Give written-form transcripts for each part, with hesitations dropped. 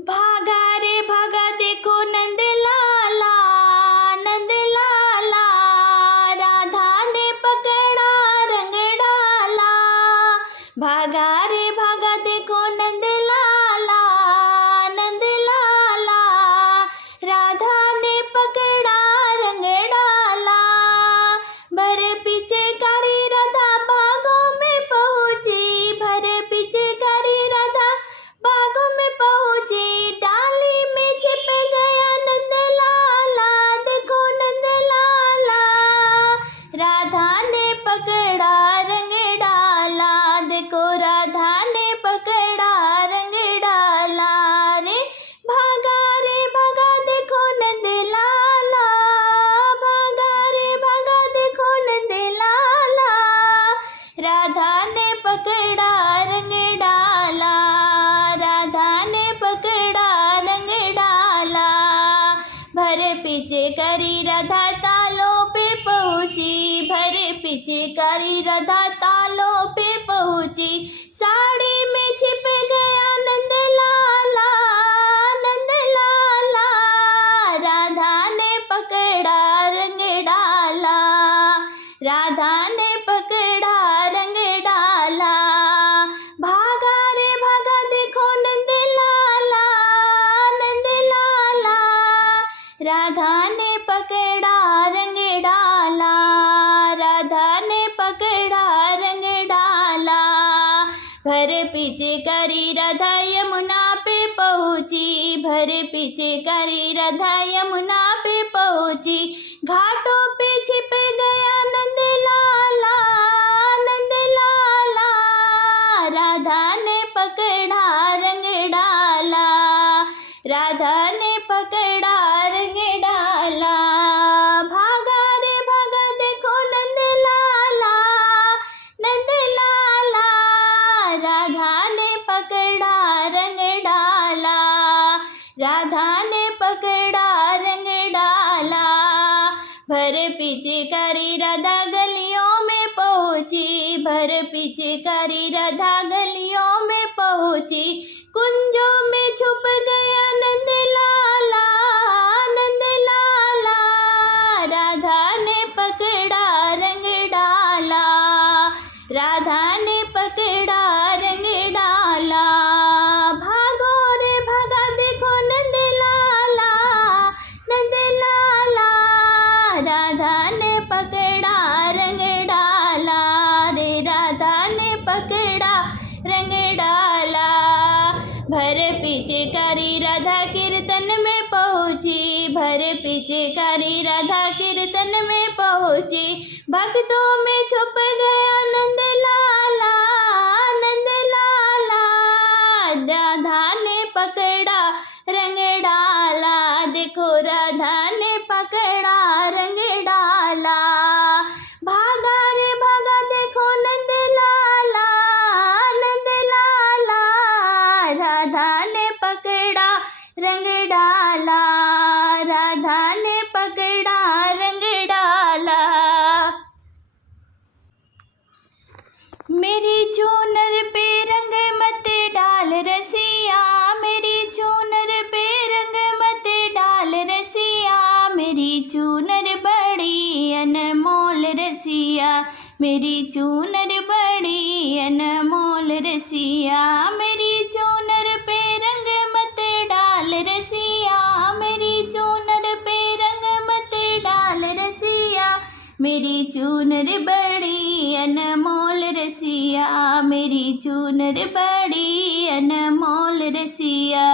भागा रे भागा देखो नंद लाला, नंद लाला, राधा ने पकड़ा रंग डाला। भागा रे भागा देखो नंद लाला, नंद लाला, राधा ने पकड़ा रंग डाला। भर पीछे कारी राधा बागों में पहुंची, भर पीछे कारी राधा बागों में पहुंची। डाली में छिप गया नंद लाला, देखो नंद लाला, राधा ने पकड़ा रंग डाला। देखो राधा ने पकड़ा रंग डाला। रे भागा देखो नंद लाला, भागा रे भागा देखो नंद लाला, राधा ने पकड़ा रंग डाला, राधा ने पकड़ा रंग डाला। भरे पीछे करी राधा तालों पे पहुंची, भरे पीछे करी राधा तालों पे पहुंची। साड़ी में छिप गया नंद लाला, नंद लाला, राधा ने पकड़ा रंग डाला, राधा ने पकड़ा रंग डाला। भागा रे भागा देखो नंद लाला, नंद लाला, राधा ने पकड़ा रंग डाला, राधा ने पकड़ा रंग डाला। भर पीछे करी राधा यमुना पे पहुंची, भर पीछे करी राधा यमुना पे पहुंची। घाटों पे छिप गया नंद लाला, नंद लाला, राधा ने पकड़ा रंग डाला, राधा ने पकड़ा रंग डाला। भागा रे भागा देखो नंद लाला, नंद लाला, राधा ने पकड़ा रंग डाला, राधा ने पकड़ा रंग डाला। भर पीछे करी राधा गलियों में पहुंची, भर पीछे करी राधा गलियों में पहुंची। कुंजों में छुप गया नंद लाला, नंद लाला, राधा ने पकड़ा रंग डाला, राधा ने पकड़ा रंग डाला। भागो रे भागा देखो नंद लाला, नंद लाला, राधा ने पकड़ा रंग डाला, रे राधा ने पकड़ा रंग डाला। भर पीछे करी राधा कीर्तन में पहुंची, भर पीछे करी राधा कीर्तन में पहुंची। भक्तों में छुप गया नंद लाला, नंद लाला, राधा ने पकड़ा रंग डाला। देखो राधा ने पकड़ा रंग डाला। भागा रे भागा देखो नंद लाला, नंद लाला, राधा ने पकड़ा रंग डाला, राधा ने पकड़ा रंग डाला। मेरी चूनर पे रंग मत डाल रसिया, मेरी चूनर पे रंग मत डाल रसिया। मेरी चूनर बड़ी अनमोल रसिया, मेरी चूनर बड़ी अनमोल रसिया। मेरी चूनर पे रंग मत डाल रसिया, मेरी चूनर पे रंग मत डाल रसिया। मेरी चूनर बड़ी अनमोल रसिया, मेरी चूनर बड़ी अनमोल रसिया।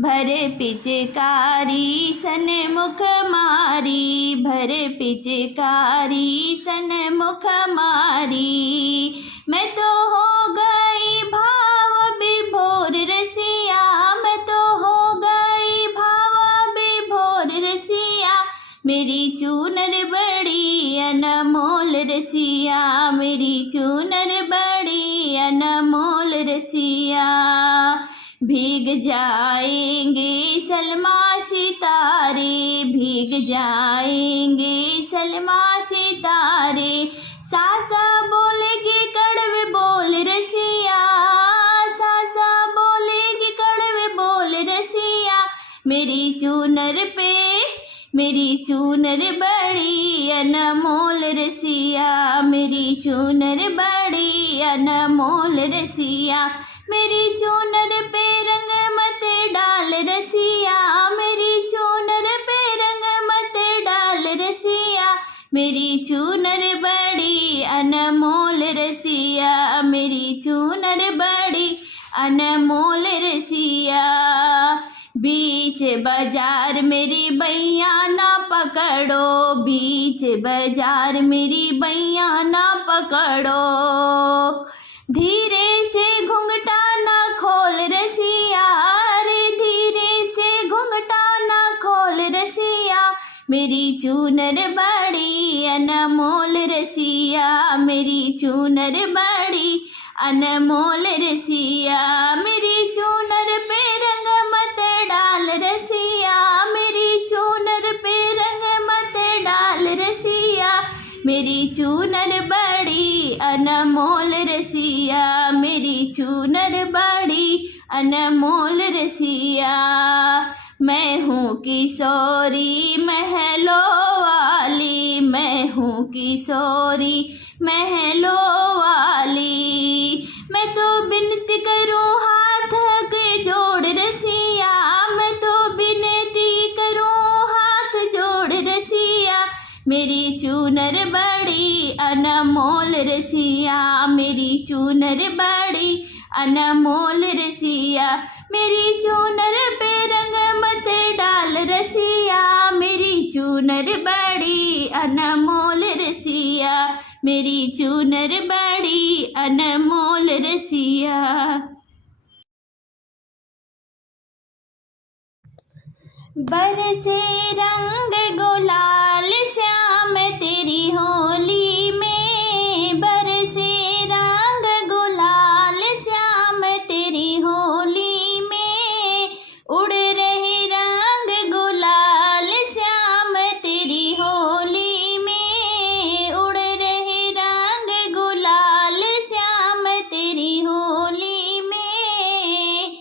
भरे पिचकारी सन्मुख मारी, भरे पिचकारी सन्मुख मारी। मैं तो हो गई भाव विभोर रसिया, मैं तो हो गई भाव विभोर रसिया। मेरी चूनर बड़ी अनमोल रसिया, मेरी चूनर बड़ी अनमोल रसिया। भीग जाएंगे सलमा सितारे, भीग जाएंगे सलमा सितारे। सासा बोलेगी कड़वे बोल रसिया, सासा बोलेगी कड़वे बोल मेरी चूनर पे मेरी चूनर बड़ी अनमोल रसिया, मेरी चूनर बड़ी अनमोल रसिया, मेरी चूनर पे रंग मत डाल रसिया, मेरी चूनर पे रंग मत डाल रसिया, मेरी चूनर बड़ी अनमोल रसिया, मेरी चूनर बड़ी अनमोल रसिया। बीच बाजार मेरी बैया ना पकड़ो, बीच बाजार मेरी बैया ना पकड़ो, धीरे से घुंघटा ना खोल रसिया, रे धीरे से घुंघटा ना खोल रसिया, मेरी चूनर बड़ी अनमोल रसिया, मेरी चूनर बड़ी अनमोल रसिया, मेरी चूनर पे रंग मत डाल रसिया, मेरी चूनर पे रंग मत डाल रसिया, मेरी चूनर बड़ी अनमोल रसिया, मेरी चूनर बड़ी अनमोल रसिया। मैं हूँ किशोरी महलों वाली, मैं हूँ किशोरी महलों वाली, मैं तो बिनती करूँ हाथ के जोड़ रसिया, मैं तो बिनती करूँ हाथ जोड़ रसिया, मेरी चूनर बड़ी अनमोल रसिया, मेरी चूनर बड़ी अनमोल रसिया, मेरी चूनर पे रंग मत डाल रसिया, मेरी चूनर बड़ी अनमोल रसिया, मेरी चूनर बड़ी अनमोल रसिया। बरसे रंग गुलाल श्याम तेरी होली में, बरसे रंग गुलाल श्याम तेरी होली में, उड़ रहे रंग गुलाल श्याम तेरी होली में, उड़ रहे रंग गुलाल श्याम तेरी होली में,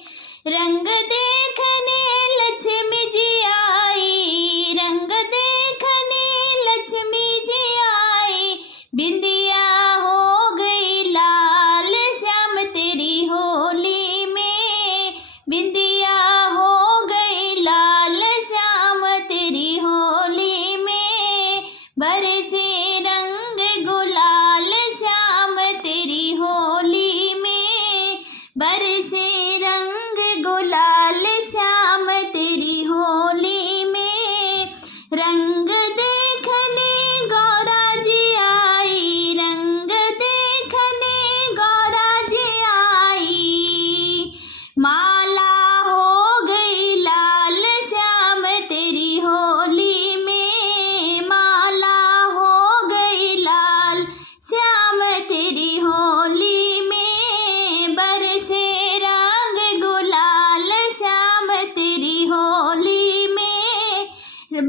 रंग देखने लक्ष्मी जी आई, रंग देखने लक्ष्मी जी आई, बिंदिया हो गई लाल श्याम तेरी होली में, बिंदिया हो गई लाल श्याम तेरी होली में, बरसे रंग गुलाल श्याम तेरी होली में, बरसे रंग गुलाल श्याम तेरी होली में, रंग देखने गौरा जी आई, रंग देखने गौरा जी आई, माला हो गई लाल श्याम तेरी होली में, माला हो गई लाल श्याम तेरी होली में, बरसे रंग गुलाल श्याम तेरी होली में,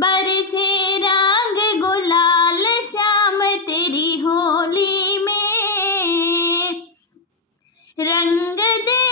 बरसे रंग गुलाल श्याम तेरी होली में, रंग दे